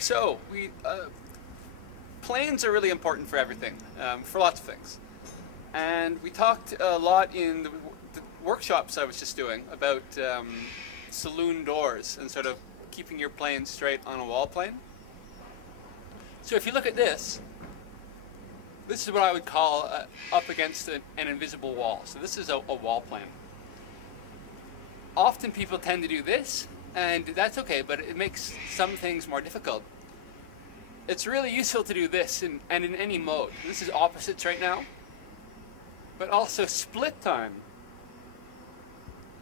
so planes are really important for everything, for lots of things. And we talked a lot in the workshops I was just doing about saloon doors and sort of keeping your plane straight on a wall plane. So if you look at this is what I would call up against an invisible wall. So this is a wall plane. Often people tend to do this, and that's okay, but it makes some things more difficult. It's really useful to do this and in any mode. This is opposites right now, but also split time.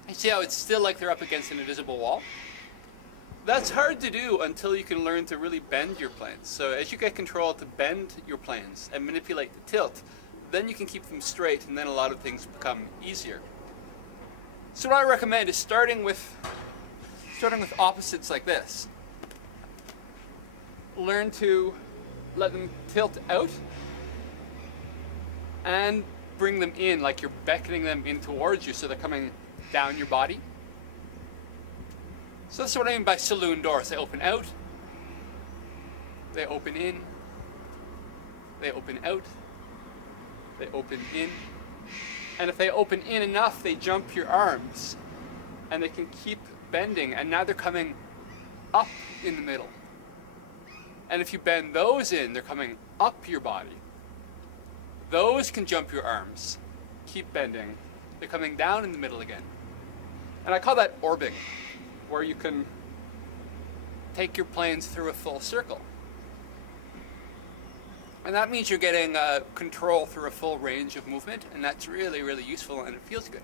You see how it's still like they're up against an invisible wall? That's hard to do until you can learn to really bend your planes. So as you get control to bend your planes and manipulate the tilt, then you can keep them straight, and then a lot of things become easier. So what I recommend is starting with opposites like this. Learn to let them tilt out and bring them in, like you're beckoning them in towards you, so they're coming down your body. So that's what I mean by saloon doors. They open out, they open in, they open out, they open in. And if they open in enough, they jump your arms and they can keep bending, and now they're coming up in the middle. And if you bend those in, they're coming up your body. Those can jump your arms, keep bending, they're coming down in the middle again. And I call that orbing, where you can take your planes through a full circle. And that means you're getting control through a full range of movement, and that's really, really useful, and it feels good.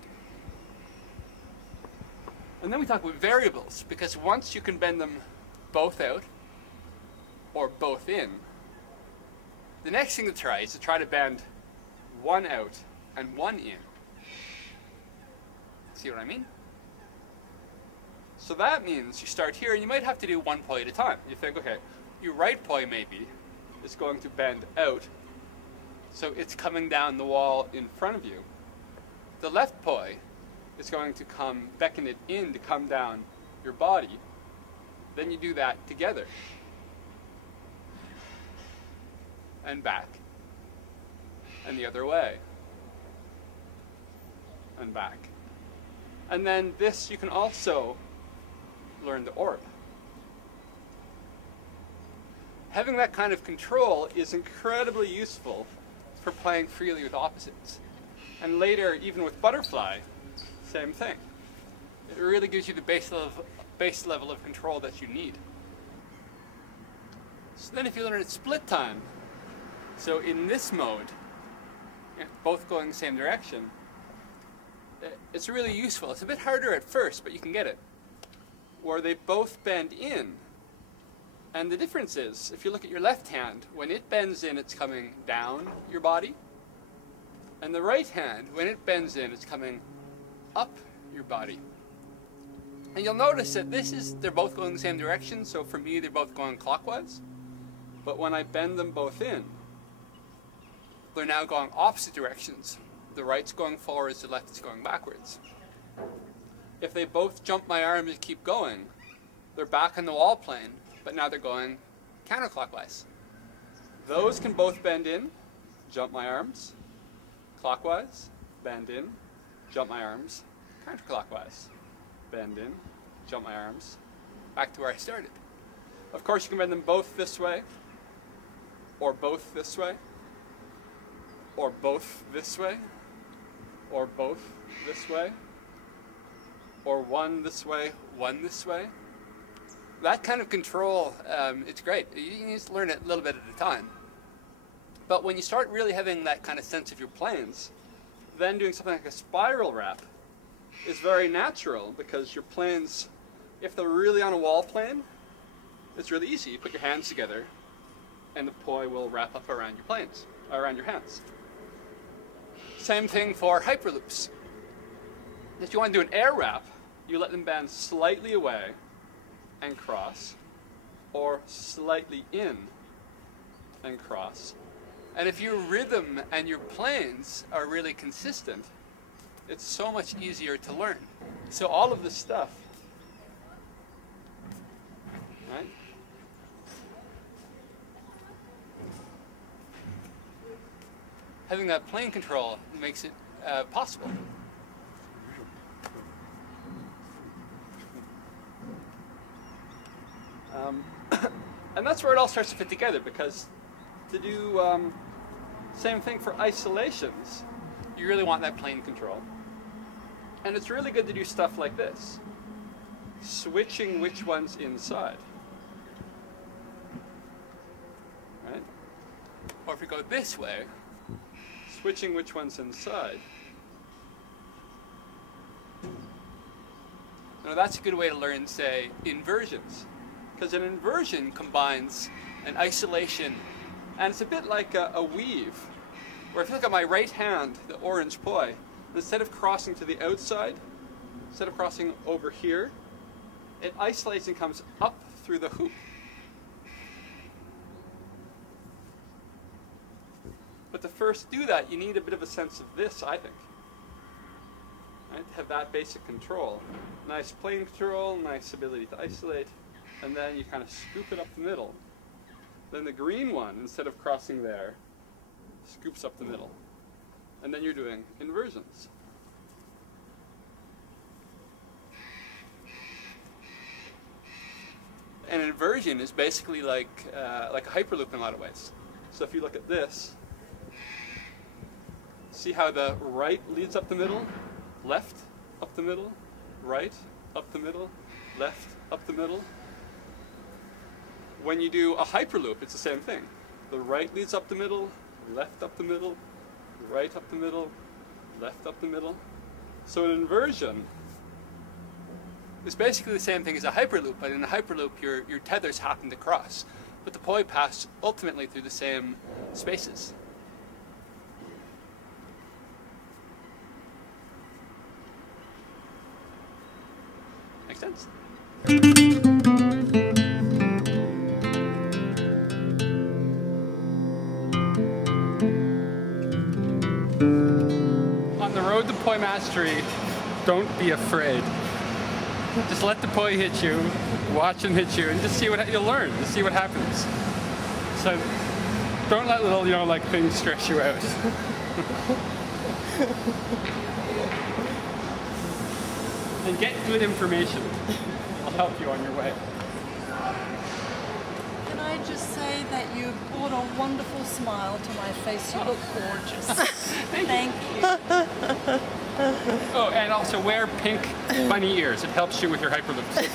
And then we talk about variables, because once you can bend them both out, or both in, the next thing to try is to try to bend one out and one in. See what I mean? So that means you start here, and you might have to do one poi at a time. You think, okay, your right poi maybe is going to bend out, so it's coming down the wall in front of you. The left poi is going to beckon it in to come down your body. Then you do that together. And back. And the other way. And back. And then this you can also learn to orb. Having that kind of control is incredibly useful for playing freely with opposites. And later, even with butterfly, same thing. It really gives you the base level of control that you need. So then if you learn at split time, so in this mode, both going the same direction, it's really useful. It's a bit harder at first, but you can get it. Where they both bend in. And the difference is, if you look at your left hand, when it bends in, it's coming down your body. And the right hand, when it bends in, it's coming up your body. And you'll notice that they're both going the same direction, so for me, they're both going clockwise. But when I bend them both in, they're now going opposite directions. The right's going forwards, the left is going backwards. If they both jump my arm and keep going, they're back on the wall plane, but now they're going counterclockwise. Those can both bend in, jump my arms, clockwise, bend in, jump my arms, counterclockwise, bend in, jump my arms, back to where I started. Of course, you can bend them both this way, or both this way, or both this way, or both this way, or one this way, one this way. That kind of control, it's great. You need to learn it a little bit at a time. But when you start really having that kind of sense of your planes, then doing something like a spiral wrap is very natural, because your planes, if they're really on a wall plane, it's really easy. You put your hands together and the poi will wrap up around your planes, around your hands. Same thing for hyperloops. If you want to do an air wrap, you let them bend slightly away and cross, or slightly in and cross. And if your rhythm and your planes are really consistent, it's so much easier to learn. So all of this stuff, right? having that plane control makes it possible. And that's where it all starts to fit together, because to do same thing for isolations, you really want that plane control. And it's really good to do stuff like this, switching which one's inside. Right? Or if we go this way, switching which one's inside. Now that's a good way to learn, say, inversions. Because an inversion combines an isolation, and it's a bit like a weave, where if you look at my right hand, the orange poi, instead of crossing to the outside, instead of crossing over here, it isolates and comes up through the hoop. But to first do that, you need a bit of a sense of this, I think. Right? To have that basic control. Nice plane control, nice ability to isolate, and then you kind of scoop it up the middle. Then the green one, instead of crossing there, scoops up the middle. And then you're doing inversions. An inversion is basically like a hyperloop in a lot of ways. So if you look at this, see how the right leads up the middle, left up the middle, right up the middle, left up the middle. When you do a hyperloop, it's the same thing. The right leads up the middle, left up the middle, right up the middle, left up the middle. So an inversion is basically the same thing as a hyperloop, but in a hyperloop your tethers happen to cross. But the poi pass ultimately through the same spaces. Make sense? On the road to poi mastery, don't be afraid. Just let the poi hit you, watch him hit you, and just see what you'll learn. Just see what happens. So don't let little, like things stress you out. And get good information. It'll help you on your way. Can I just say that you brought a wonderful smile to my face. You look gorgeous. Thank you. Oh, and also wear pink bunny ears. It helps you with your hyperloops.